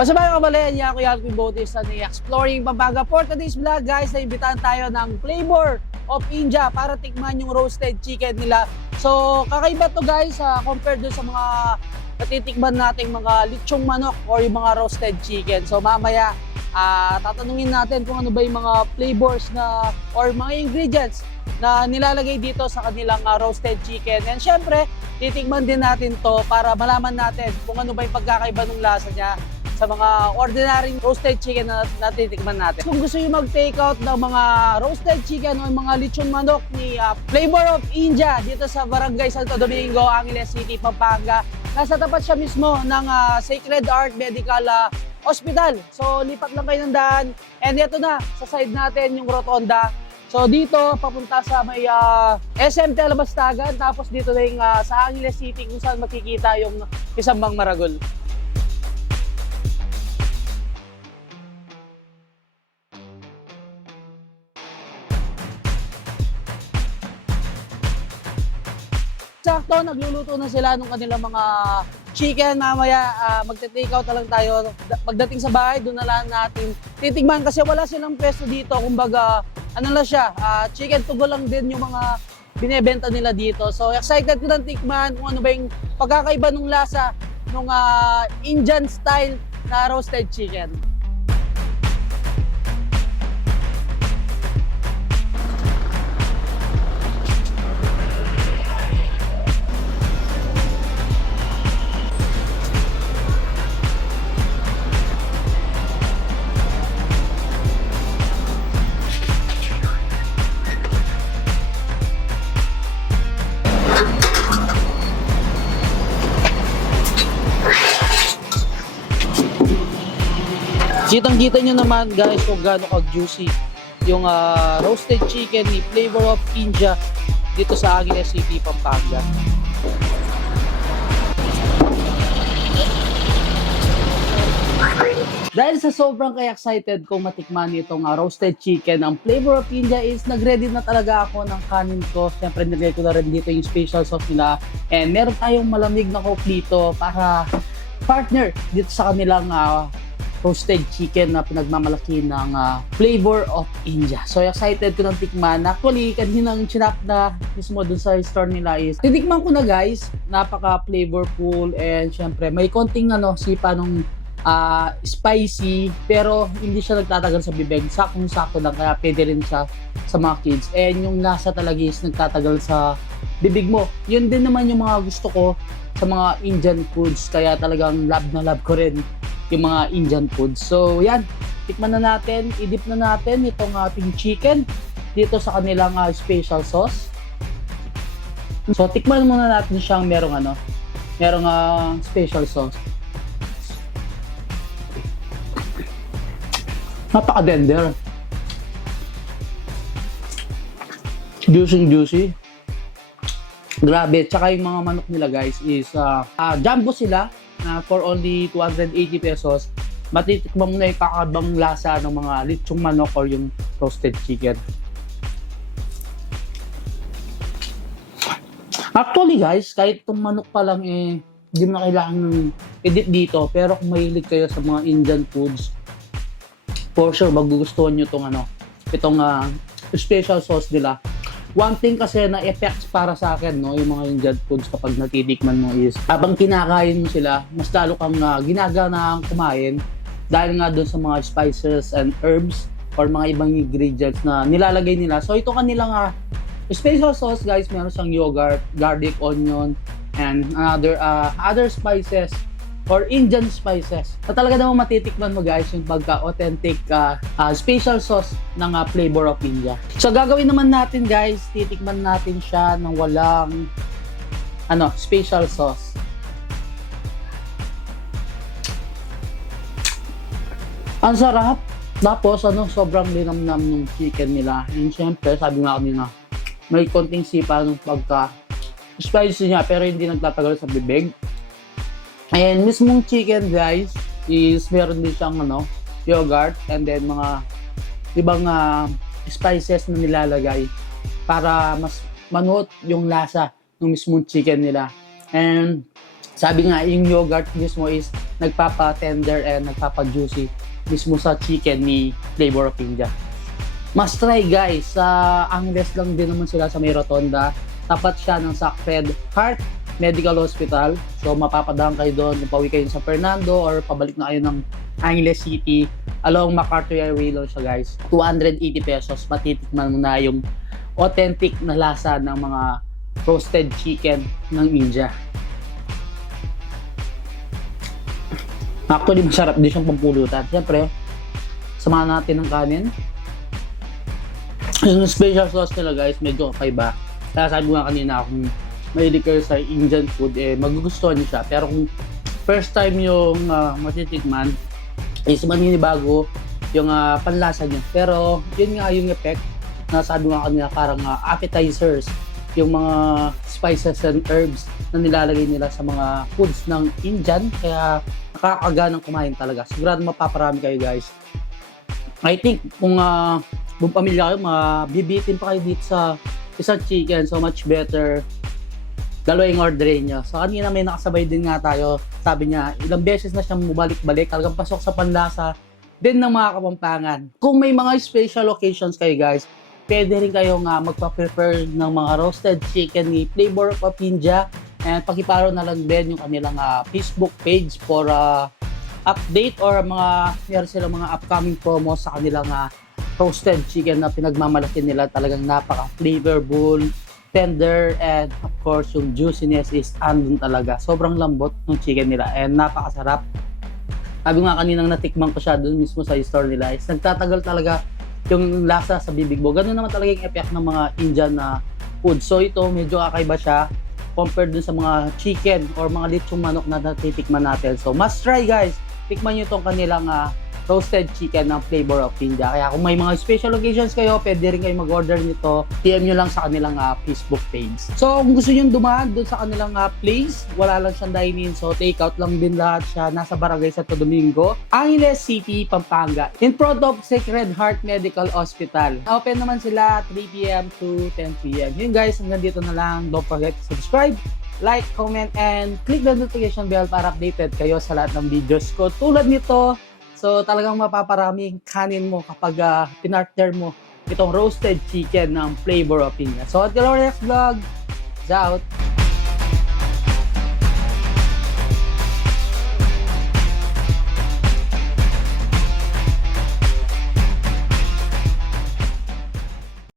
Basta ba yung kabali, niya ako Yalvin Bautista ni Exploring Pampanga. For today's vlog guys, naimbitahan tayo ng Flavor of India para tikman yung roasted chicken nila. So kakaiba to guys compared dun sa mga natitikman nating mga lechong manok or yung mga roasted chicken. So mamaya tatanungin natin kung ano ba yung mga flavors na or mga ingredients na nilalagay dito sa kanilang roasted chicken. And syempre, titikman din natin to para malaman natin kung ano ba yung pagkakaiba ng lasa niya sa mga ordinary roasted chicken na natitikman natin. Kung gusto nyo mag-take out ng mga roasted chicken o mga lechon manok ni Flavor of India dito sa Barangay Santo Domingo, Angeles City, Pampanga, nasa tapat siya mismo ng Sacred Heart Medical Hospital. So lipat lang kayo ng daan. And ito na, sa side natin yung rotonda. So dito, papunta sa may SM Telebastagan, tapos dito na yung sa Angeles City kung saan makikita yung Isambang Maragol. Sakto, nagluluto na sila ng kanilang mga chicken. Mamaya magte-take out na lang tayo. Pagdating sa bahay, doon na lang natin titigman kasi wala silang pwesto dito. Kumbaga, ano lang siya, chicken to go lang din yung mga binebenta nila dito. So excited ko ng tikman kung ano ba yung pagkakaiba ng lasa ng Indian style na roasted chicken. Kitang-kita nyo naman guys kung gaano ka-juicy yung roasted chicken ni Flavor of India dito sa Angeles City, Pampanga. Dahil sa sobrang kaya-excited kong matikman itong roasted chicken ng Flavor of India is nag-ready na talaga ako ng kanin ko. Siyempre nilagay ko na rin dito yung special sauce nila. And meron tayong malamig na coke dito para partner dito sa kanilang roasted chicken na pinagmamalaki ng Flavor of India. So excited ko ng tikman. Actually, kaninang chinap na mismo dun sa store nila is titikman ko na guys. Napaka flavorful and syempre may konting sipa nung spicy pero hindi siya nagtatagal sa bibig. Sakong-sako lang kaya pwede rin siya sa mga kids. And yung lasa talaga is nagtatagal sa bibig mo. Yun din naman yung mga gusto ko sa mga Indian foods. Kaya talagang love na love ko rin yung mga Indian foods. So yan, tikman na natin, i-dip na natin itong ating chicken dito sa kanilang special sauce. So tikman muna natin siyang merong special sauce. Napaka-tender. Juicy. Grabe. Tsaka yung mga manok nila guys is jumbo sila. For only 280 pesos, matitikman mo na yung kakabang lasa ng mga lechong manok or yung roasted chicken. Actually guys, kahit itong manok pa lang hindi mo na kailangan ng edit dito. Pero kung mahilig kayo sa mga Indian foods, for sure magugustuhan nyo itong special sauce nila. One thing kasi na effects para sa akin, yung mga Indian foods kapag natitikman mo is habang kinakain mo sila, mas lalo kang ginagana kumain dahil nga doon sa mga spices and herbs or mga ibang ingredients na nilalagay nila. So ito kanilang special sauce guys, meron siyang yogurt, garlic, onion, and other spices or Indian spices na talaga naman matitikman mo guys yung pagka-authentic special sauce ng Flavor of India. So gagawin naman natin guys, titikman natin siya ng walang special sauce. Ang sarap. Tapos sobrang linamnam ng chicken nila. And syempre, sabi nga kanina, may konting sipa ng pagka-spicy niya pero hindi nagtatagal sa bibig. And mismong chicken guys is meron din siyang yogurt and then mga ibang spices na nilalagay para mas manuot yung lasa ng mismong chicken nila. And sabi nga yung yogurt mismo is nagpapa-tender and nagpapa-juicy mismo sa chicken ni Flavor of India. Must try guys, sa Angeles lang din naman sila sa may rotonda. Tapat siya ng Sacred Heart Medical Hospital. So mapapadaan kayo doon kung pauwi kayo sa Fernando or pabalik na kayo ng Angeles City. Along MacArthur Highway lang siya guys. 280 pesos, matitikman mo na yung authentic na lasa ng mga roasted chicken ng India. Actually, masarap din siyang pampulutan. Siyempre, samahan natin ng kanin. Yung special sauce nila guys, medyo kakaiba. Kaya sabi ko nga kanina, kung mahilig kayo sa Indian food, magugustuhan niyo siya. Pero kung first time yung matitikman, is maninibago yung panlasa niya. Pero yun nga yung effect na sabi ko nga kanina, parang appetizers. Yung mga spices and herbs na nilalagay nila sa mga foods ng Indian. Kaya nakakaganang kumain talaga. Sigurado mapaparami kayo guys. I think kung buong pamilya kayo, mabibitin pa kayo dito sa isang chicken. So much better dalawa yung orderin nyo. So kanina may nakasabay din nga tayo. Sabi niya, ilang beses na siyang mubalik-balik. Talagang pasok sa panlasa din ng mga Kapampangan. Kung may mga special occasions kayo guys, pwede rin kayo nga magpa-prepare ng mga roasted chicken ni Flavor of India. And pakiparo na lang din yung kanilang Facebook page for update or meron silang mga upcoming promos sa kanilang roasted chicken na pinagmamalaki nila. Talagang napaka-flavorful, tender, and of course yung juiciness is andun talaga. Sobrang lambot ng chicken nila and napakasarap. Sabi nga kaninang natikman ko siya dun mismo sa store nila is nagtatagal talaga yung lasa sa bibig mo. Ganun naman talaga yung effect ng mga Indian na food. So ito medyo kakaiba siya compared dun sa mga chicken or mga lechong manok na natitikman natin. So must try guys. Tikman nyo itong kanilang roasted chicken ng Flavor of India. Kaya kung may mga special occasions kayo, pwede rin kayo mag-order nito. PM nyo lang sa kanilang Facebook page. So kung gusto nyo dumaan doon sa kanilang place, wala lang siyang dine-in. So take out lang din lahat siya. Nasa Barangay Santo Domingo, Angeles City, Pampanga. In front of Sacred Heart Medical Hospital. Open naman sila 3 p.m. to 10 p.m. Yun guys, hanggang dito na lang. Don't forget to subscribe, like, comment, and click the notification bell para updated kayo sa lahat ng videos ko. Tulad nito, so talagang mapaparaming kanin mo kapag pinartner mo itong roasted chicken ng Flavor of India. So until our next vlog, it's out!